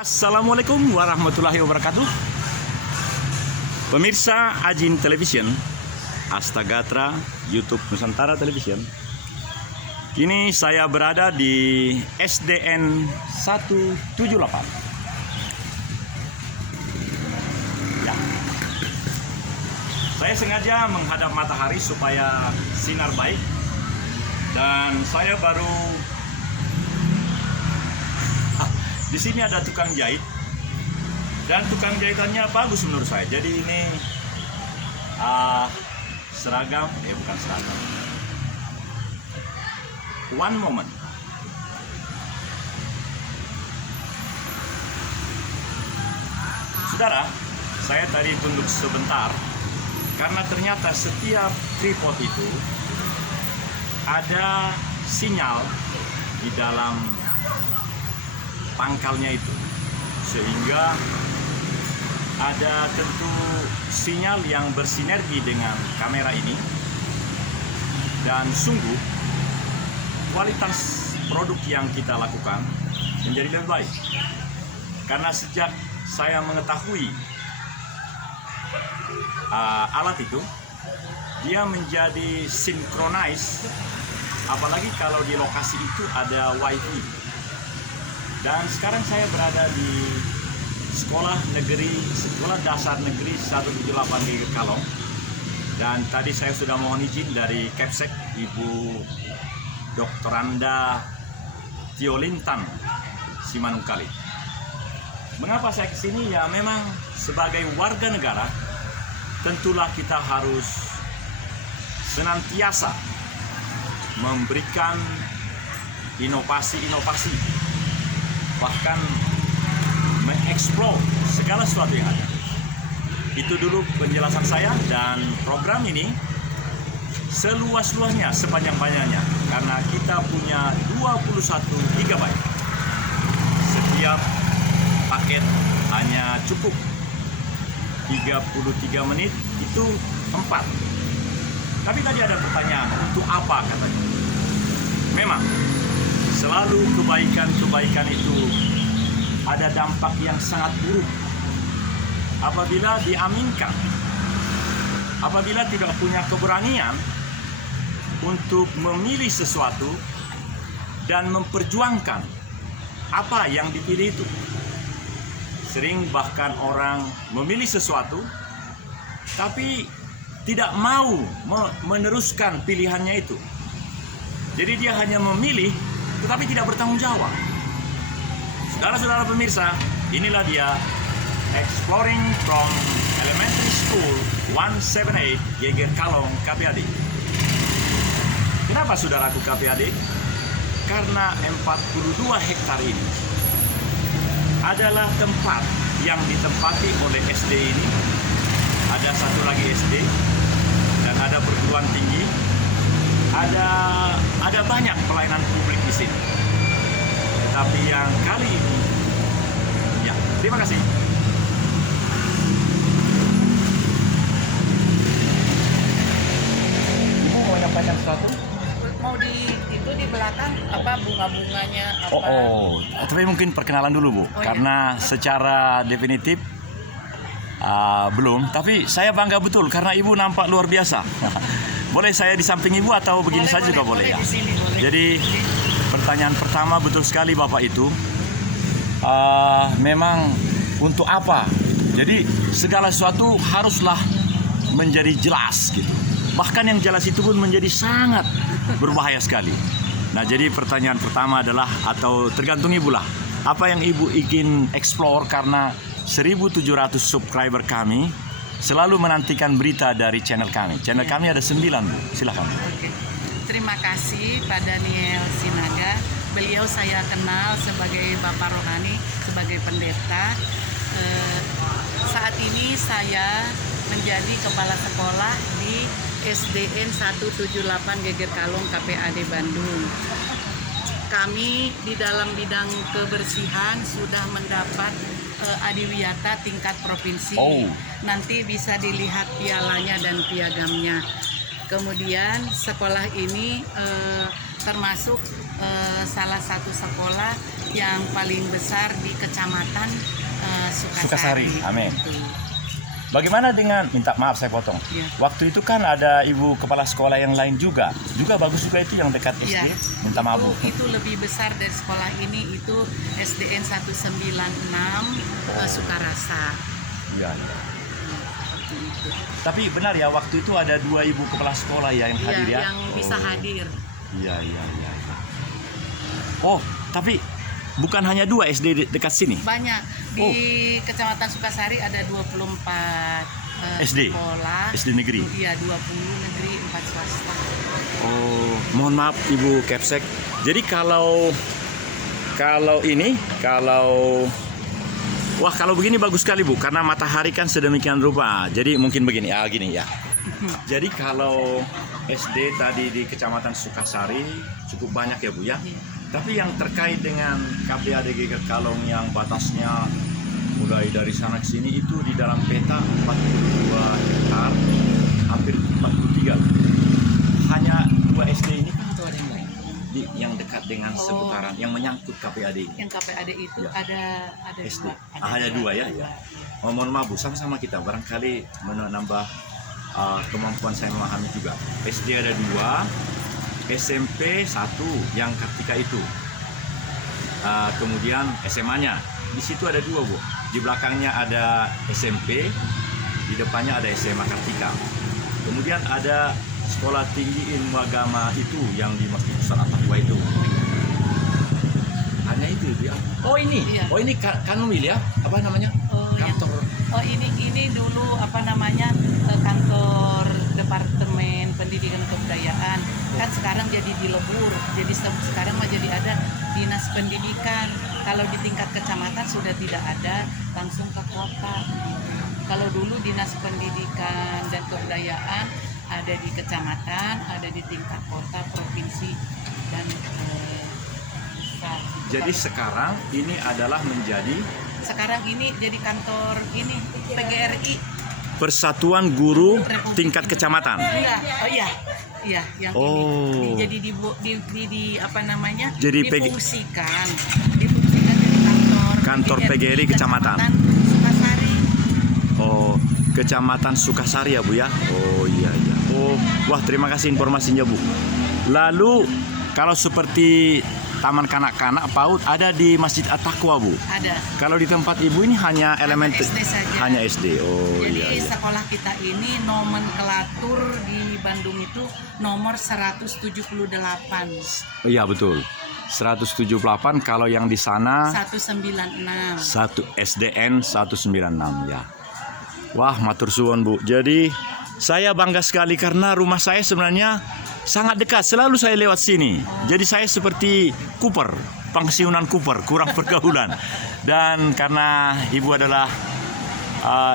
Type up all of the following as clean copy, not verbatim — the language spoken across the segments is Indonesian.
Assalamualaikum warahmatullahi wabarakatuh. Pemirsa Ajin Television, Astagatra, YouTube Nusantara Television. Kini saya berada di SDN 178. Ya. Saya sengaja menghadap matahari supaya sinar baik. Dan saya baru di sini ada tukang jahit, dan tukang jahitannya bagus menurut saya. Jadi ini seragam, bukan seragam. One moment. Saudara, saya tadi tunduk sebentar karena ternyata setiap tripod itu ada sinyal di dalam pangkalnya itu, sehingga ada tentu sinyal yang bersinergi dengan kamera ini, dan sungguh kualitas produk yang kita lakukan menjadi lebih baik karena sejak saya mengetahui alat itu, dia menjadi synchronize, apalagi kalau di lokasi itu ada wifi. Dan sekarang saya berada di Sekolah Dasar Negeri 178 di Kalong. Dan tadi saya sudah mohon izin dari Kepsek, Ibu Dr. Anda Tiolintan Simanungkali. Mengapa saya kesini? Ya memang sebagai warga negara, tentulah kita harus senantiasa memberikan inovasi-inovasi, bahkan mengeksplor segala sesuatu yang ada. Itu dulu penjelasan saya, dan program ini seluas-luasnya, sepanjang-panjangnya, karena kita punya 21 GB. Setiap paket hanya cukup 33 menit, itu 4. Tapi tadi ada pertanyaan, untuk apa katanya? Memang selalu kebaikan itu ada dampak yang sangat buruk apabila diaminkan, apabila tidak punya keberanian untuk memilih sesuatu dan memperjuangkan apa yang dipilih itu. Sering bahkan orang memilih sesuatu tapi tidak mau meneruskan pilihannya itu. Jadi dia hanya memilih tetapi tidak bertanggung jawab. Saudara-saudara pemirsa, inilah dia Exploring from Elementary School 178 Geger Kalong KPAD. Kenapa saudaraku KPAD? Karena 42 hektar ini adalah tempat yang ditempati oleh SD ini. Ada satu lagi SD dan ada perguruan tinggi. Ada banyak pelayanan publik di sini. Tetapi yang kali ini, ya, terima kasih. Ibu mau nyampaikan sesuatu? Mau di belakang apa bunga-bunganya apa? Tapi mungkin perkenalan dulu, Bu. Karena secara definitif belum, tapi saya bangga betul karena Ibu nampak luar biasa. Boleh saya di samping Ibu atau begini saja juga boleh ya? Di sini, boleh. Jadi pertanyaan pertama, betul sekali Bapak itu, memang untuk apa? Jadi segala sesuatu haruslah menjadi jelas gitu. Bahkan yang jelas itu pun menjadi sangat berbahaya sekali. Nah, jadi pertanyaan pertama adalah, atau tergantung Ibu lah, apa yang Ibu ingin explore, karena 1.700 subscriber kami selalu menantikan berita dari channel kami. Channel kami ada 9, Bu. Silakan. Oke. Terima kasih Pak Daniel Sinaga. Beliau saya kenal sebagai Bapak Rohani, sebagai pendeta. Saat ini saya menjadi kepala sekolah di SDN 178 Geger Kalong KPAD Bandung. Kami di dalam bidang kebersihan sudah mendapat adiwiyata tingkat provinsi. Nanti bisa dilihat pialanya dan piagamnya. Kemudian sekolah ini termasuk salah satu sekolah yang paling besar di Kecamatan Sukasari. Sukasari. Amin. Gitu. Bagaimana dengan, minta maaf saya potong. Iya. Waktu itu kan ada ibu kepala sekolah yang lain juga bagus juga itu yang dekat SD. Iya. Minta maaf Bu. Itu lebih besar dari sekolah ini, itu SDN 196 Sukarasa. Iya, iya. Seperti itu. Tapi benar ya, waktu itu ada 2 ibu kepala sekolah ya yang Iya, hadir ya. yang bisa hadir. Iya, iya, iya. Oh, tapi bukan hanya 2 SD dekat sini. Banyak. Di Kecamatan Sukasari ada 24 SD? sekolah. SD negeri? Iya, 20 negeri, 4 swasta. Oh, mohon maaf Ibu Kepsek. Jadi kalau ini, wah kalau begini bagus sekali Bu, karena matahari kan sedemikian rupa. Jadi mungkin begini, ya gini ya. Jadi kalau SD tadi di Kecamatan Sukasari cukup banyak ya Bu ya. Tapi yang terkait dengan KPADG Kekalong yang batasnya mulai dari sana ke sini itu di dalam peta 42 hektar, hampir 43. Hanya 2 SD ini kan atau ada yang lain? Yang dekat dengan seputaran, yang menyangkut KPAD ini. Yang KPAD itu Ya. ada SD. dua. Ada 2 ya, ya. Oh, mohon maaf Bu, sama-sama kita barangkali menambah kemampuan saya memahami juga. SD ada 2, SMP 1 yang Kartika itu. Kemudian SMA-nya di situ ada 2 Bu. Di belakangnya ada SMP, di depannya ada SMA Kartika. Kemudian ada Sekolah Tinggi Ilmu Agama itu yang di Masjid Ustaz At-Taqwa itu. Hanya itu ya. Oh ini, Iya. oh ini Kanwil ya? Apa namanya? Kantor. Ini dulu apa namanya kantor Departemen Pendidikan Kebudayaan. Kan sekarang jadi dilebur. Jadi sekarang mah jadi ada Dinas Pendidikan. Kalau di tingkat kecamatan sudah tidak ada, langsung ke kota. Kalau dulu Dinas Pendidikan dan Kebudayaan ada di kecamatan, ada di tingkat kota, provinsi dan pusat. Jadi sekarang ini adalah menjadi Sekarang ini jadi kantor ini PGRI. Persatuan Guru Republik Tingkat Kecamatan. Enggak. Oh iya. Iya, yang Oh. ini jadi di apa namanya? Jadi difungsikan jadi Kantor PGRI Kecamatan. Sukasari. Oh, Kecamatan Sukasari ya Bu ya. Oh iya iya. Oh, wah terima kasih informasinya Bu. Lalu kalau seperti Taman Kanak-kanak PAUD ada di Masjid At-Taqwa Bu. Ada. Kalau di tempat Ibu ini hanya elemen SD saja. hanya SD. Oh Jadi iya iya. sekolah kita ini nomenklatur di Bandung itu nomor 178. Iya betul. 178 kalau yang di sana 196. 1 SDN 196 ya. Wah, matur suwun Bu. Jadi saya bangga sekali karena rumah saya sebenarnya sangat dekat. Selalu saya lewat sini. Jadi saya seperti Cooper, pensiunan Cooper, kurang pergaulan. Dan karena Ibu adalah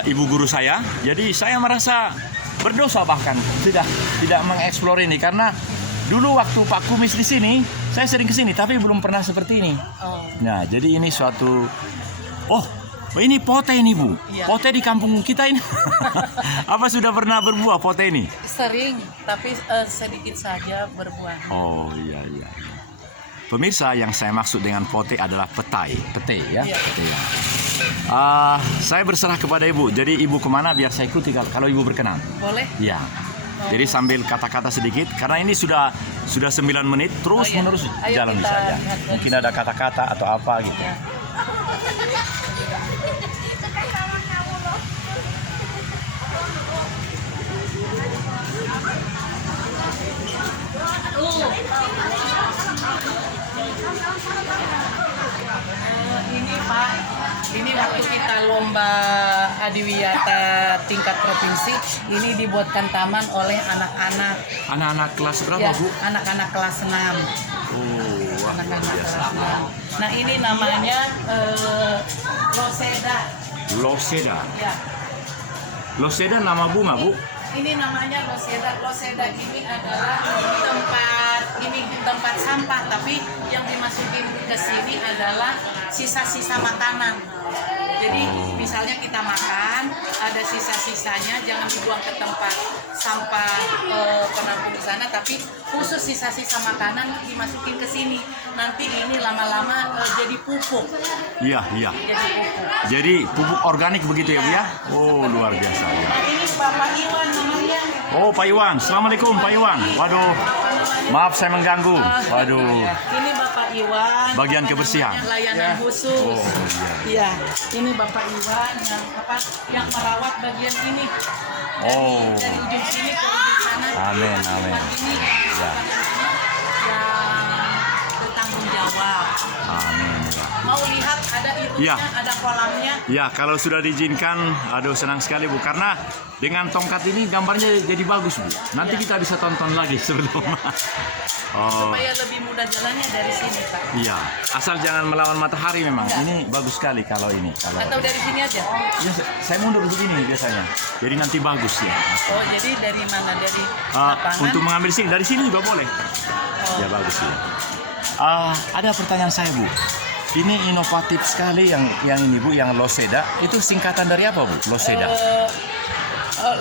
ibu guru saya, jadi saya merasa berdosa bahkan tidak mengeksplor ini karena dulu waktu Pak Kumis di sini, saya sering ke sini tapi belum pernah seperti ini. Oh. Nah, jadi ini suatu ini pote ini Bu. Iya. Pote di kampung kita ini. Apa sudah pernah berbuah pote ini? Sering, tapi sedikit saja berbuah. Oh iya iya. Pemirsa, yang saya maksud dengan pote adalah pete ya. Iya. Pete, ya. Saya berserah kepada Ibu. Jadi Ibu kemana biar saya ikuti kalau Ibu berkenan. Boleh? Ya. Jadi sambil kata-kata sedikit karena ini sudah 9 menit terus iya. menerus Ayo jalan kita saja. lihat dari Mungkin ada kata-kata atau apa gitu. Ya. Ini Pak, ini waktu kita lomba adiwiyata tingkat provinsi, ini dibuatkan taman oleh anak-anak. Anak-anak kelas berapa Ya, Bu? anak-anak kelas 6. Oh, wah, Anak-anak luar kelas biasa. 6. Nah, ini namanya Roseda. Loseda. Ya. Loseda nama bunga Bu? Ini namanya Loseda. Loseda ini adalah tempat sampah, tapi yang dimasukin ke sini adalah sisa-sisa makanan. Jadi misalnya kita makan, ada sisa-sisanya jangan dibuang ke tempat sampah penampung sana, tapi khusus sisa-sisa makanan dimasukin ke sini. Nanti ini lama-lama jadi pupuk. Iya, iya. Jadi pupuk. Jadi pupuk organik begitu ya Bu ya? Oh, luar biasa ya. Nah, ini Bapak Iwan namanya. Oh, Pak Iwan. Assalamualaikum Pak Iwan. Waduh, maaf saya mengganggu. Waduh. Ini Bapak Iwan. Bagian apa kebersihan. namanya, layanan khusus. Oh, Iya. Ini Bapak Iwan yang merawat bagian ini. Oh. Dari ujung sini ke ujung sana. Amin, amin. Ini Ya. yang bertanggung jawab. Amin. Mau lihat ada Ya. itunya, ada kolamnya. Ya, kalau sudah diizinkan, aduh senang sekali Bu. Karena dengan tongkat ini gambarnya jadi bagus Bu. Nanti Ya. kita bisa tonton lagi sebelum. Oh, Supaya lebih mudah jalannya dari sini, Pak. iya. Asal jangan melawan matahari memang. Ini bagus sekali kalau ini. Kalau Atau dari sini aja. ya, saya mundur begini biasanya. Jadi nanti bagus ya. Oh, jadi dari mana? Dari Ah, lapangan? untuk mengambil sini dari sini juga boleh. Oh. Ya bagus ya. Ada pertanyaan saya Bu. Ini inovatif sekali yang ini Bu, yang Loseda. Itu singkatan dari apa Bu? Loseda.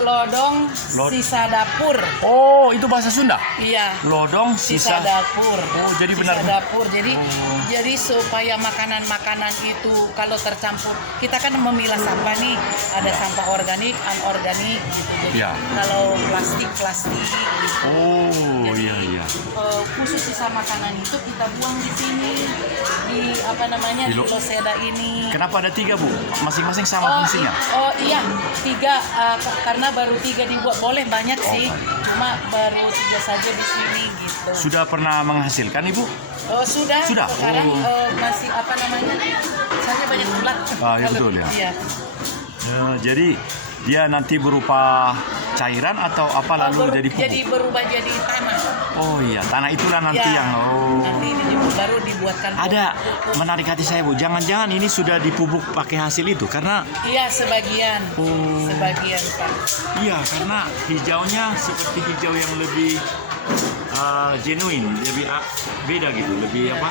Lodong sisa dapur. Oh, itu bahasa Sunda. Iya. Lodong Sisa sisa. dapur. Oh, jadi Sisa benar. dapur. Jadi Oh. jadi supaya makanan-makanan itu kalau tercampur, kita kan memilah sampah nih, ada sampah organik, anorganik gitu. Jadi Ya. kalau plastik gitu. Oh, iya iya. Khusus sisa makanan itu kita buang di sini di apa namanya di Loseda ini. Kenapa ada 3 Bu? Masing-masing sama fungsinya. Oh iya, 3 karena baru 3 dibuat, boleh banyak sih, cuma baru 3 saja di sini gitu. Sudah pernah menghasilkan Ibu? Oh sudah. Sudah? Sekarang Oh. masih apa namanya? Saya banyak ulat. Ah, ya betul ya. Iya. Ya, jadi dia nanti berupa cairan atau apa lalu jadi pupuk? Jadi berubah jadi tanah. Oh iya, tanah itulah nanti Ya, yang nanti ini baru dibuatkan ada pupuk. menarik hati saya Bu. Jangan-jangan ini sudah dipupuk pakai hasil itu karena Iya sebagian. Oh. Sebagian Pak. iya karena hijaunya seperti hijau yang lebih genuine, lebih beda gitu, lebih apa?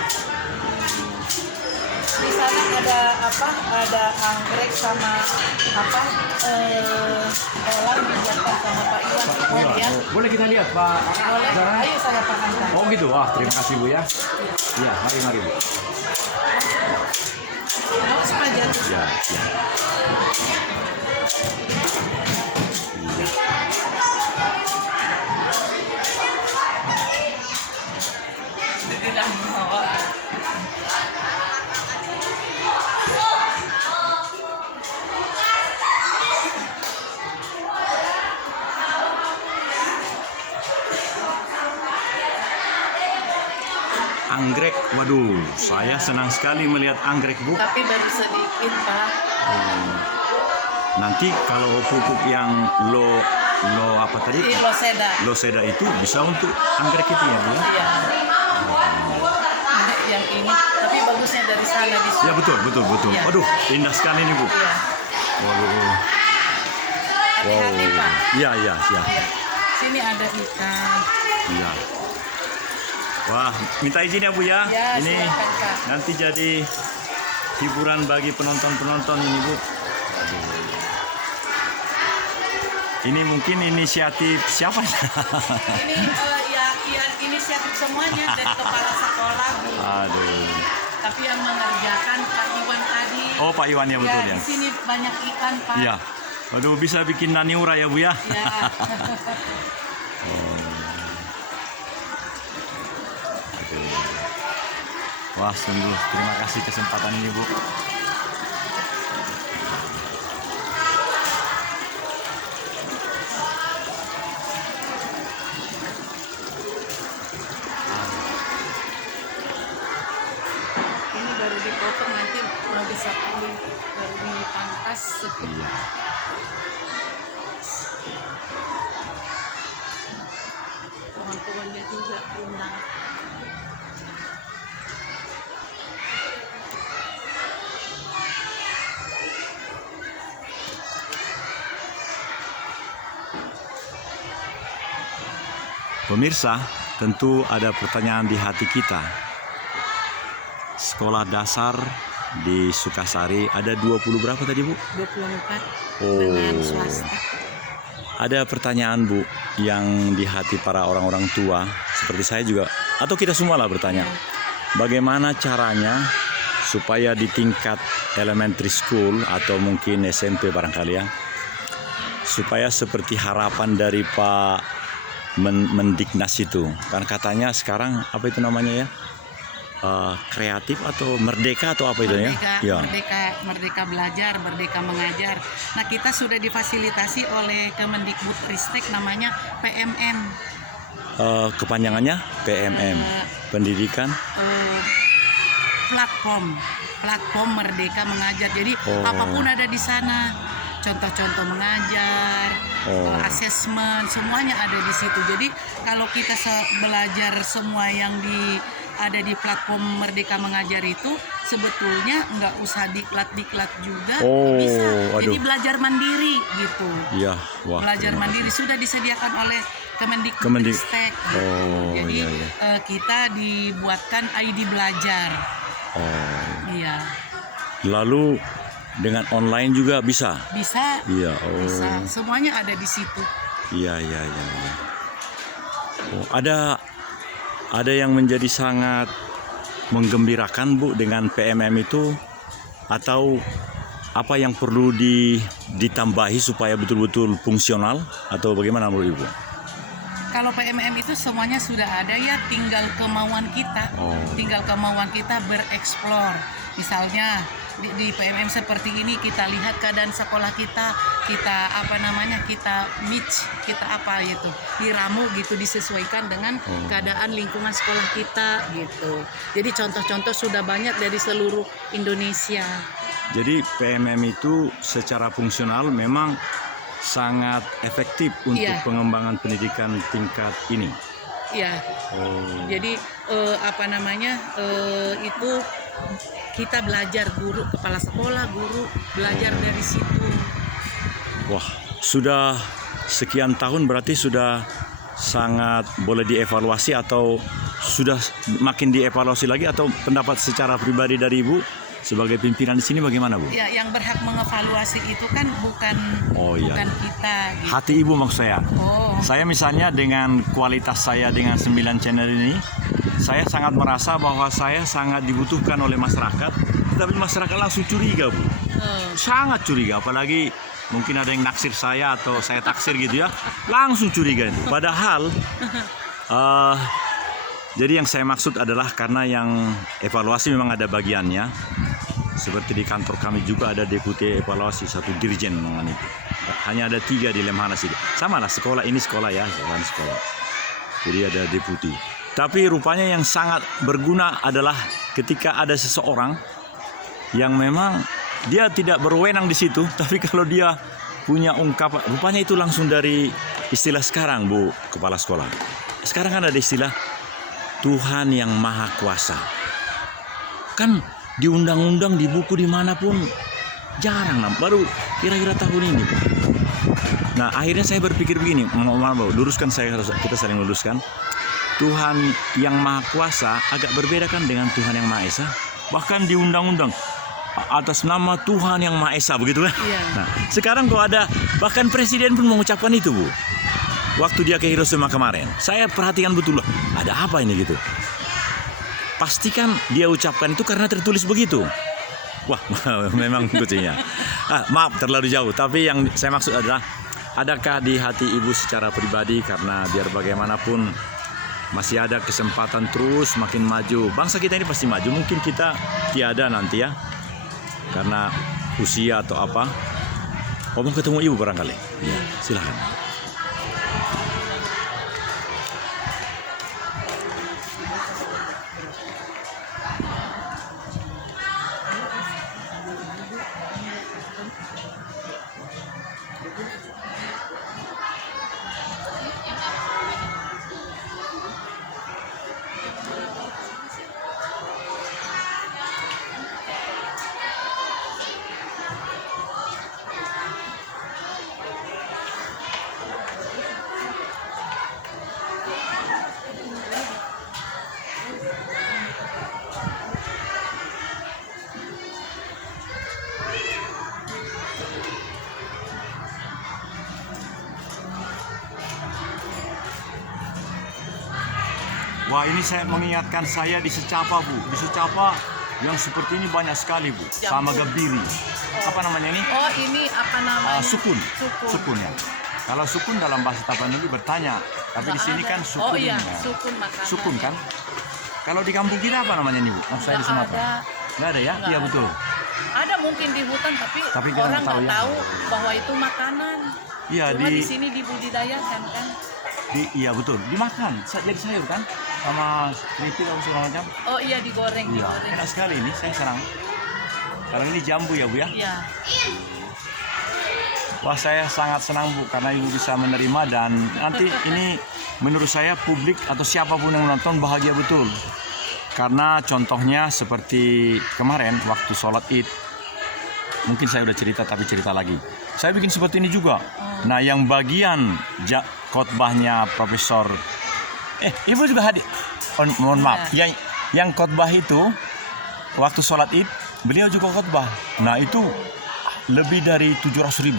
Di sana ada apa? Ada anggrek sama apa? Kolam dibuatkan sama Pak Iwan. Oh, ya. Boleh kita lihat Pak? Boleh. Jarang? Ayo saya pasangkan. Oh gitu, wah terima kasih Bu ya. Iya, mari Bu. Awas Pak jatuh. Ya, ya. Tidak mau. Anggrek, waduh, saya senang sekali melihat anggrek Bu. Tapi baru sedikit Pak. Nanti kalau pupuk yang lo apa tadi? Di Loseda. Loseda itu bisa untuk anggrek itu ya Bu ya? Iya. Yang ini, tapi bagusnya dari sana di sini. Ya betul. Iya. Waduh, indah sekali nih Bu. Iya. Waduh. Hati-hati Pak. Iya. Sini ada ikan. Iya. Wah, minta izin ya Bu ya. Ya, Ini silakan, Pak. nanti jadi hiburan bagi penonton-penonton ini Bu. Aduh. Ini mungkin inisiatif siapa ya? Ini ya inisiatif semuanya dari kepala sekolah Bu. Aduh. Tapi yang mengerjakan Pak Iwan tadi. Oh, Pak Iwan ya betul ya. Di sini banyak ikan Pak. Iya. Waduh, bisa bikin naniura ya Bu ya. Ya. Wah, sungguh terima kasih kesempatan ini Bu. Ini baru dipotong nanti mau disapulin, baru dipangkas. Iya. Pohon-pohonnya juga undang. Pemirsa, tentu ada pertanyaan di hati kita. Sekolah dasar di Sukasari. Ada 20 berapa tadi, Bu? 24 Oh. dengan swasta. Ada pertanyaan, Bu, yang di hati para orang-orang tua seperti saya juga, atau kita semua lah bertanya. Bagaimana caranya supaya di tingkat elementary school atau mungkin SMP barangkali ya, supaya seperti harapan dari Pak Mendiknas itu. Kan katanya sekarang apa itu namanya ya? Kreatif atau merdeka atau apa itu ya? Ya. Merdeka belajar, merdeka mengajar. Nah, kita sudah difasilitasi oleh Kemendikbudristek namanya PMM. Kepanjangannya PMM, pendidikan platform Merdeka Mengajar. Jadi apapun ada di sana. Contoh-contoh mengajar, asesmen, semuanya ada di situ. Jadi kalau kita belajar semua yang ada di platform Merdeka Mengajar itu sebetulnya nggak usah diklat juga, bisa. Jadi belajar mandiri gitu. Iya, wah. Belajar mandiri sudah disediakan oleh Kemendikbudristek. Jadi kita dibuatkan ID belajar. Iya. Lalu dengan online juga bisa? Bisa. Iya. Bisa. Semuanya ada di situ. Iya. Ada yang menjadi sangat menggembirakan, Bu, dengan PMM itu, atau apa yang perlu ditambahi supaya betul-betul fungsional, atau bagaimana menurut Ibu? Kalau PMM itu semuanya sudah ada ya, tinggal kemauan kita. Tinggal kemauan kita bereksplor. Misalnya di PMM seperti ini kita lihat keadaan sekolah kita match, kita apa gitu, diramu gitu, disesuaikan dengan keadaan lingkungan sekolah kita gitu. Jadi contoh-contoh sudah banyak dari seluruh Indonesia. Jadi PMM itu secara fungsional memang sangat efektif untuk pengembangan pendidikan tingkat ini. Iya. Jadi itu kita belajar, guru, kepala sekolah, guru belajar dari situ. Wah, sudah sekian tahun berarti sudah sangat boleh dievaluasi, atau sudah makin dievaluasi lagi, atau pendapat secara pribadi dari Ibu sebagai pimpinan di sini bagaimana, Bu? Ya, yang berhak mengevaluasi itu kan bukan kita. Gitu. Hati Ibu maksud saya. Saya misalnya dengan kualitas saya dengan 9 channel ini, saya sangat merasa bahwa saya sangat dibutuhkan oleh masyarakat, tapi masyarakat langsung curiga, Bu. Sangat curiga, apalagi mungkin ada yang naksir saya atau saya taksir gitu ya, langsung curiga itu. Padahal jadi yang saya maksud adalah karena yang evaluasi memang ada bagiannya. Seperti di kantor kami juga ada deputi evaluasi, satu dirjen mengenai itu. Hanya ada 3 di Lemhanas ini. Sama lah, sekolah ini sekolah ya, sekolah. Jadi ada deputi. Tapi rupanya yang sangat berguna adalah ketika ada seseorang yang memang dia tidak berwenang di situ, tapi kalau dia punya ungkapan, rupanya itu langsung dari istilah sekarang, Bu Kepala Sekolah. Sekarang kan ada istilah Tuhan yang Maha Kuasa. Kan di undang-undang, di buku, dimanapun jarang, baru kira-kira tahun ini. Nah, akhirnya saya berpikir begini, kita saling luruskan. Tuhan yang Maha Kuasa agak berbeda kan dengan Tuhan yang Maha Esa. Bahkan di undang-undang atas nama Tuhan yang Maha Esa, begitu kan? Nah, sekarang kok ada, bahkan presiden pun mengucapkan itu, Bu. Waktu dia ke Hiroshima kemarin, saya perhatikan betul, ada apa ini gitu. Pastikan dia ucapkan itu karena tertulis begitu. Wah, memang kuncinya. Maaf terlalu jauh, tapi yang saya maksud adalah, adakah di hati Ibu secara pribadi, karena biar bagaimanapun masih ada kesempatan terus makin maju. Bangsa kita ini pasti maju, mungkin kita tiada nanti ya, karena usia atau apa. Mau ketemu Ibu barangkali? Ya, silakan. Wah, ini saya mengingatkan saya di Secapa, Bu. Di Secapa yang seperti ini banyak sekali, Bu. Sama gebiri. Apa namanya ini? Oh, ini apa namanya? Sukun. Sukun. Sukun ya. Kalau sukun dalam bahasa Tapanuli bertanya, tapi di sini kan sukun. Oh iya, ya. sukun makanan. Sukun kan? Kalau di kampung kita apa namanya nih, Bu? Oh, saya di Sumatera. Nggak ada ya? Nggak Iya ada. betul. Ada mungkin di hutan, tapi kita orang nggak tahu nggak ya. tahu bahwa itu makanan. Iya Cuma di di sini dibudidayakan kan. iya betul. Dimakan. Jadi sayur kan? Sama keripik atau segala macam. Oh iya, digoreng. Iya, digoreng. enak sekali ini. Saya senang. Kalau ini jambu ya, Bu ya? Iya. Wah, saya sangat senang, Bu, karena Ibu bisa menerima dan nanti ini menurut saya publik atau siapapun yang menonton bahagia betul. Karena contohnya seperti kemarin waktu sholat Id, mungkin saya udah cerita tapi cerita lagi. Saya bikin seperti ini juga. Nah, yang bagian khotbahnya Profesor, Ibu juga hadir. Oh, mohon maaf, yang khotbah itu waktu sholat Id, beliau juga khotbah. Nah, itu lebih dari 700.000.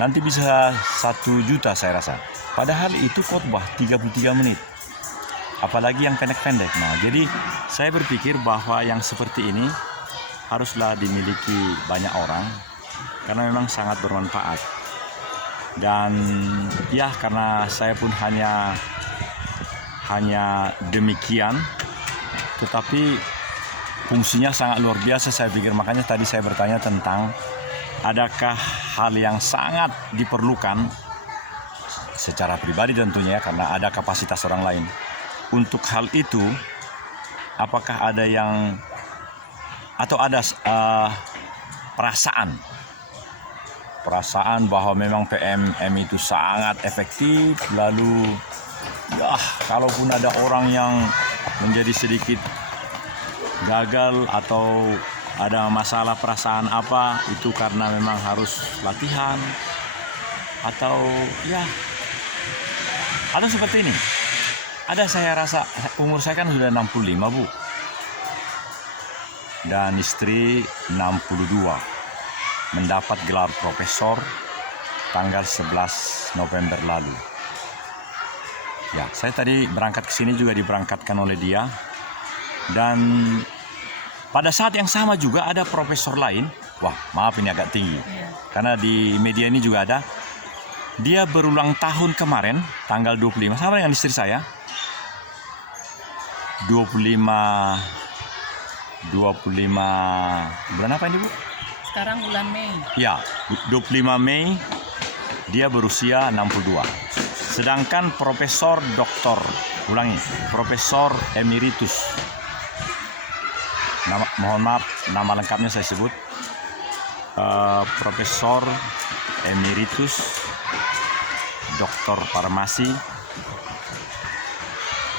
Nanti bisa 1 juta saya rasa. Padahal itu khotbah 33 menit. Apalagi yang pendek-pendek. Nah, jadi saya berpikir bahwa yang seperti ini haruslah dimiliki banyak orang karena memang sangat bermanfaat. Dan ya, karena saya pun hanya demikian, tetapi fungsinya sangat luar biasa saya pikir. Makanya tadi saya bertanya tentang adakah hal yang sangat diperlukan secara pribadi tentunya karena ada kapasitas orang lain. Untuk hal itu, apakah ada yang atau ada perasaan bahwa memang PMM itu sangat efektif, lalu ya kalaupun ada orang yang menjadi sedikit gagal atau ada masalah perasaan apa, itu karena memang harus latihan atau ya ada seperti ini. Ada, saya rasa umur saya kan sudah 65, Bu. Dan istri 62. Mendapat gelar profesor tanggal 11 November lalu. Ya, saya tadi berangkat ke sini juga diberangkatkan oleh dia. Dan pada saat yang sama juga ada profesor lain. Wah, maaf ini agak tinggi. Karena di media ini juga ada. Dia berulang tahun kemarin, tanggal 25, sama dengan istri saya. 25 bulan apa ini, Bu? Sekarang bulan Mei. Ya, 25 Mei dia berusia 62. Sedangkan Profesor Emeritus. Mohon maaf, nama lengkapnya saya sebut. Profesor Emeritus Dr. Farmasi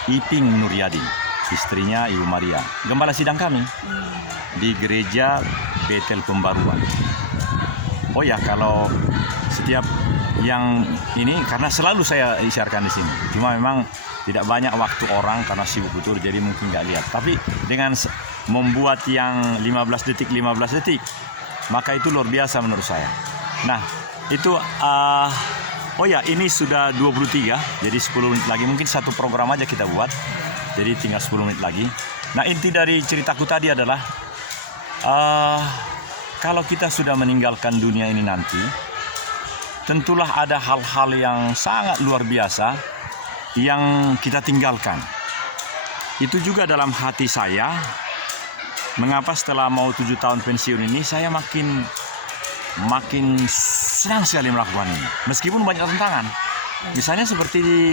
Iping Nuryadin, istrinya Ibu Maria, gembala sidang kami di gereja Betel Pembaruan. Oh ya, kalau setiap yang ini karena selalu saya isiarkan di sini. Cuma memang tidak banyak waktu orang karena sibuk betul, jadi mungkin nggak lihat. Tapi dengan membuat yang 15 detik, maka itu luar biasa menurut saya. Nah, itu oh ya, ini sudah 23, jadi 10 menit lagi. Mungkin satu program aja kita buat, jadi tinggal 10 menit lagi. Nah, inti dari ceritaku tadi adalah kalau kita sudah meninggalkan dunia ini nanti, tentulah ada hal-hal yang sangat luar biasa yang kita tinggalkan. Itu juga dalam hati saya, mengapa setelah mau 7 tahun pensiun ini, saya makin senang sekali melakukan ini. Meskipun banyak tantangan. Misalnya seperti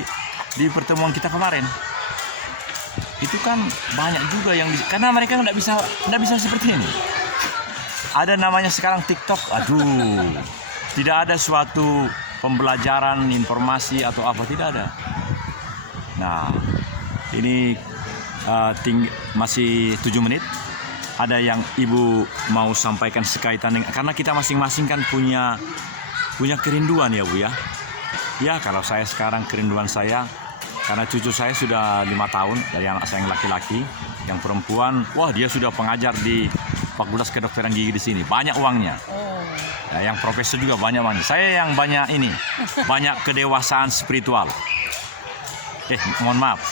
di pertemuan kita kemarin. Itu kan banyak juga yang karena mereka nggak bisa seperti ini. Ada namanya sekarang TikTok. Aduh. Tidak ada suatu pembelajaran, informasi atau apa, tidak ada. Nah, ini masih 7 menit. Ada yang Ibu mau sampaikan sekaitan dengan, karena kita masing-masing kan punya kerinduan ya, Bu ya. Ya, kalau saya sekarang kerinduan saya karena cucu saya sudah 5 tahun dari anak saya yang laki-laki, yang perempuan, wah dia sudah pengajar di Fakultas Kedokteran Gigi di sini, banyak uangnya. Ya, yang profesor juga banyak uangnya. Saya yang banyak kedewasaan spiritual. Mohon maaf.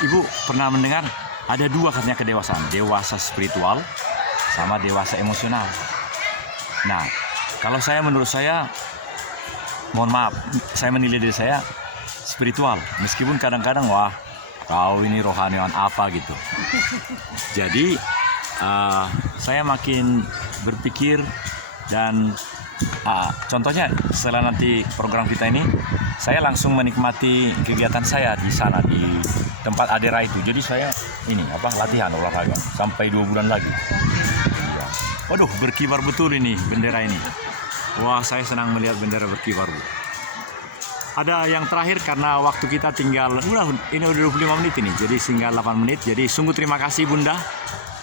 Ibu pernah mendengar ada dua katanya kedewasaan, dewasa spiritual sama dewasa emosional. Nah, kalau saya, menurut saya, mohon maaf, saya menilai diri saya spiritual, meskipun kadang-kadang wah kau ini rohaniawan apa gitu. Jadi saya makin berpikir dan contohnya setelah nanti program kita ini, saya langsung menikmati kegiatan saya di sana di tempat Adera itu. Jadi saya ini latihan olahraga sampai 2 bulan lagi. Ya. Waduh, berkibar betul ini bendera ini. Wah, saya senang melihat bendera berkibar. Ada yang terakhir karena waktu kita tinggal, ini udah 25 menit ini, jadi tinggal 8 menit. Jadi sungguh terima kasih Bunda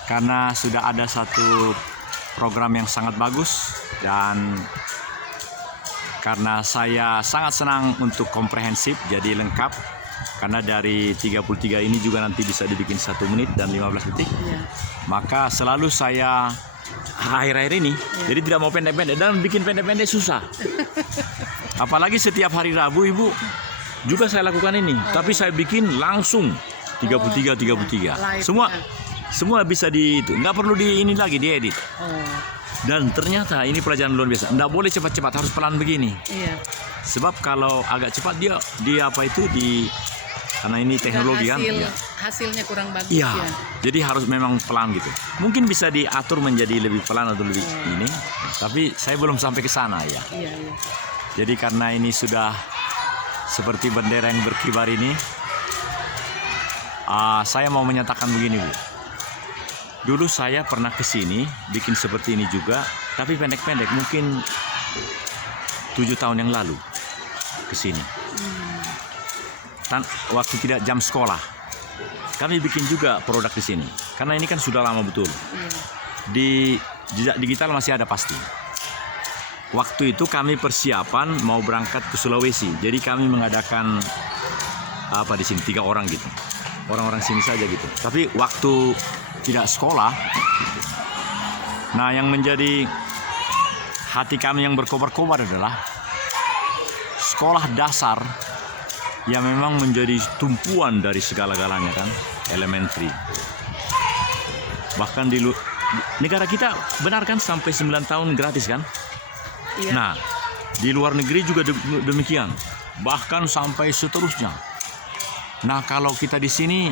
karena sudah ada satu program yang sangat bagus, dan karena saya sangat senang untuk komprehensif, jadi lengkap. Karena dari 33 ini juga nanti bisa dibikin 1 menit dan 15 detik. Maka selalu saya akhir-akhir ini, jadi tidak mau pendek-pendek, dan bikin pendek-pendek susah. Apalagi setiap hari Rabu Ibu juga saya lakukan ini, tapi saya bikin langsung 33. Semua bisa nggak perlu ini lagi diedit. Dan ternyata ini pelajaran luar biasa. Nggak boleh cepat-cepat, harus pelan begini. Iya. Sebab kalau agak cepat dia karena ini teknologi kan. Hasilnya kurang bagus Iya. ya. Jadi harus memang pelan gitu. Mungkin bisa diatur menjadi lebih pelan atau lebih ini. Tapi saya belum sampai ke sana ya. Iya. Jadi karena ini sudah seperti bendera yang berkibar ini, saya mau menyatakan begini Bu. Dulu saya pernah ke sini bikin seperti ini juga, tapi pendek-pendek, mungkin 7 tahun yang lalu ke sini. Waktu tidak jam sekolah, kami bikin juga produk di sini. Karena ini kan sudah lama betul. Di jejak digital masih ada pasti. Waktu itu kami persiapan mau berangkat ke Sulawesi. Jadi kami mengadakan di sini 3 orang gitu. Orang-orang sini saja gitu. Tapi waktu tidak sekolah, nah yang menjadi hati kami yang berkobar-kobar adalah sekolah dasar yang memang menjadi tumpuan dari segala-galanya kan, elementary. Bahkan di negara kita benar kan sampai 9 tahun gratis kan? Iya. Nah, di luar negeri juga demikian, bahkan sampai seterusnya. Nah, kalau kita di sini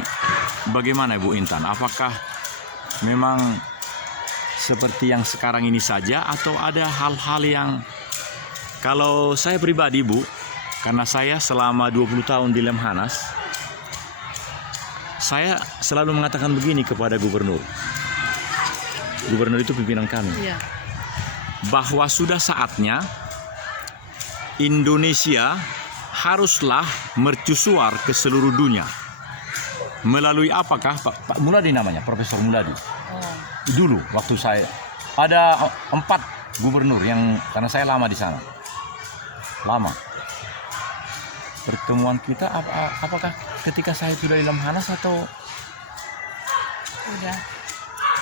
bagaimana Bu Intan? Apakah memang seperti yang sekarang ini saja atau ada hal-hal yang, kalau saya pribadi Bu, karena saya selama 20 tahun di Lemhanas, saya selalu mengatakan begini kepada gubernur. Gubernur itu pimpinan kami. Iya. Bahwa sudah saatnya Indonesia haruslah mercusuar ke seluruh dunia. Melalui apakah Pak Muladi namanya, Profesor Muladi. Dulu waktu saya ada 4 gubernur yang, karena saya lama di sana. Lama. Pertemuan kita apakah ketika saya sudah di Lemhanas atau Udah.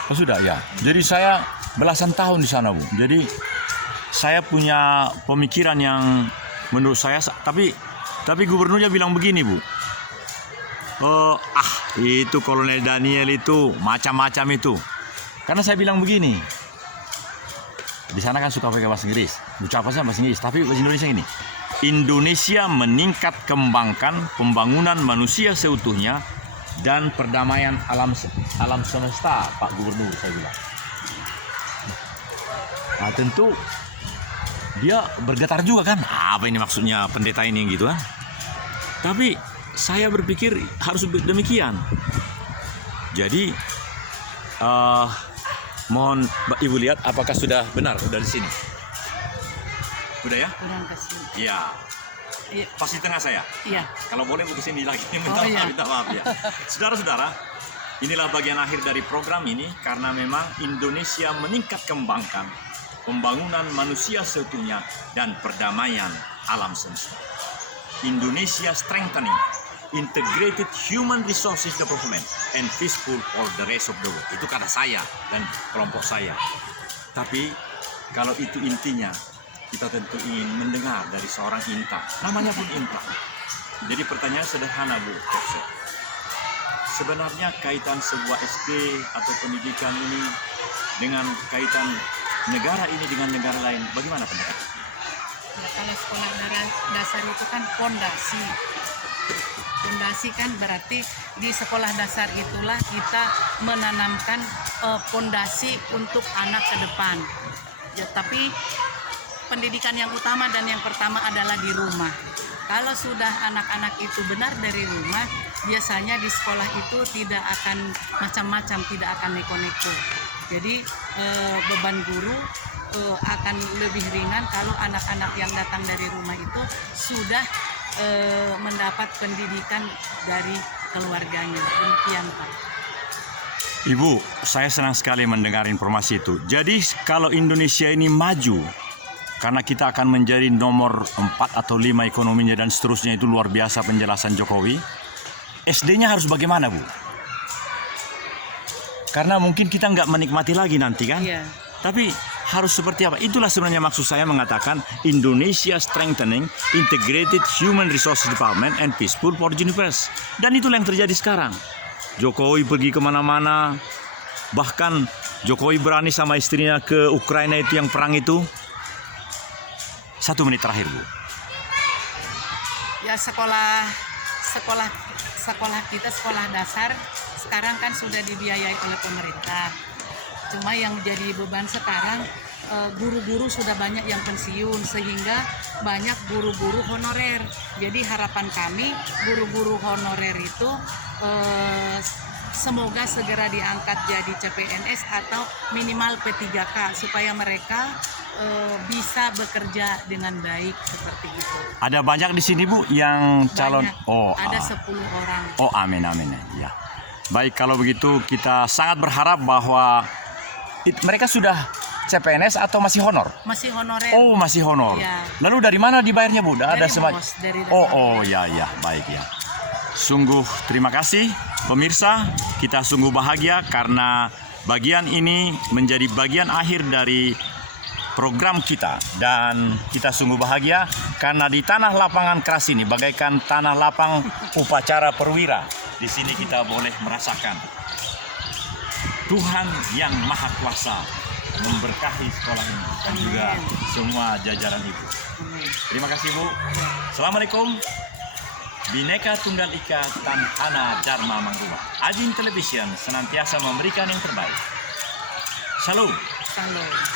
Oh, sudah ya. Jadi saya belasan tahun di sana Bu. Jadi saya punya pemikiran yang menurut saya, tapi gubernurnya bilang begini Bu. Itu Kolonel Daniel itu macam-macam itu. Karena saya bilang begini. Di sana kan suka pakai bahasa Inggris. Ucapannya bahasa Inggris, tapi bahasa Indonesia ini. Indonesia meningkat kembangkan pembangunan manusia seutuhnya dan perdamaian alam semesta, Pak Gubernur, saya bilang. Nah, tentu dia bergetar juga kan, apa ini maksudnya pendeta ini gitu kan. Tapi saya berpikir harus demikian. Jadi mohon Ibu lihat apakah sudah benar, sudah di sini. Udah ya? Kurang kasih. Iya. Iya. Pas di tengah saya. Iya. Kalau boleh Bu kesini lagi. Iya. Minta maaf ya. Saudara-saudara, inilah bagian akhir dari program ini karena memang Indonesia meningkat kembangkan pembangunan manusia seutuhnya dan perdamaian alam semesta. Indonesia strengthening integrated human resources development and peaceful for the rest of the world. Itu kata saya dan kelompok saya. Tapi kalau itu intinya, kita tentu ingin mendengar dari seorang intan. Namanya pun intan. Jadi pertanyaan sederhana Bu Profesor. sebenarnya kaitan sebuah SD atau pendidikan ini dengan kaitan negara ini dengan negara lain, bagaimana pendapat? Ya, kalau sekolah dasar itu kan fondasi. Fondasi kan berarti di sekolah dasar itulah kita menanamkan fondasi untuk anak ke depan. Ya, tapi pendidikan yang utama dan yang pertama adalah di rumah. Kalau sudah anak-anak itu benar dari rumah, biasanya di sekolah itu tidak akan macam-macam, tidak akan neko-neko. Jadi beban guru akan lebih ringan kalau anak-anak yang datang dari rumah itu sudah mendapat pendidikan dari keluarganya. Demikian, Pak. Ibu, saya senang sekali mendengar informasi itu. Jadi kalau Indonesia ini maju, karena kita akan menjadi nomor 4 atau 5 ekonominya dan seterusnya, itu luar biasa penjelasan Jokowi. SD-nya harus bagaimana, Bu? Karena mungkin kita nggak menikmati lagi nanti kan? Iya. Tapi harus seperti apa? Itulah sebenarnya maksud saya mengatakan Indonesia Strengthening Integrated Human Resources Department and Peaceful for Universe. Dan itulah yang terjadi sekarang. Jokowi pergi kemana-mana. Bahkan Jokowi berani sama istrinya ke Ukraina itu yang perang itu. 1 menit terakhir, Bu. Ya, sekolah kita, sekolah dasar sekarang kan sudah dibiayai oleh pemerintah. Cuma yang jadi beban sekarang, guru-guru sudah banyak yang pensiun sehingga banyak guru-guru honorer. Jadi harapan kami guru-guru honorer itu semoga segera diangkat jadi CPNS atau minimal P3K supaya mereka bisa bekerja dengan baik seperti itu. Ada banyak di sini, Bu, yang calon. Banyak. Ada 10 orang. Oh, amin, amin. Ya. Baik, kalau begitu kita sangat berharap bahwa mereka sudah CPNS atau masih honor? Masih honorer. Oh, masih honor. Ya. Lalu dari mana dibayarnya, Bu? Ada Bos, dari Oh, ya, baik ya. Sungguh terima kasih pemirsa, kita sungguh bahagia karena bagian ini menjadi bagian akhir dari program kita, dan kita sungguh bahagia karena di tanah lapangan keras ini bagaikan tanah lapang upacara perwira. Di sini kita boleh merasakan Tuhan yang Maha Kuasa memberkahi sekolah ini dan juga semua jajaran Ibu. Terima kasih, Bu. Assalamualaikum. Bhinneka Tunggal Ika Tanhana Dharma Mangguma. Ajin Television senantiasa memberikan yang terbaik. Salam. Salam.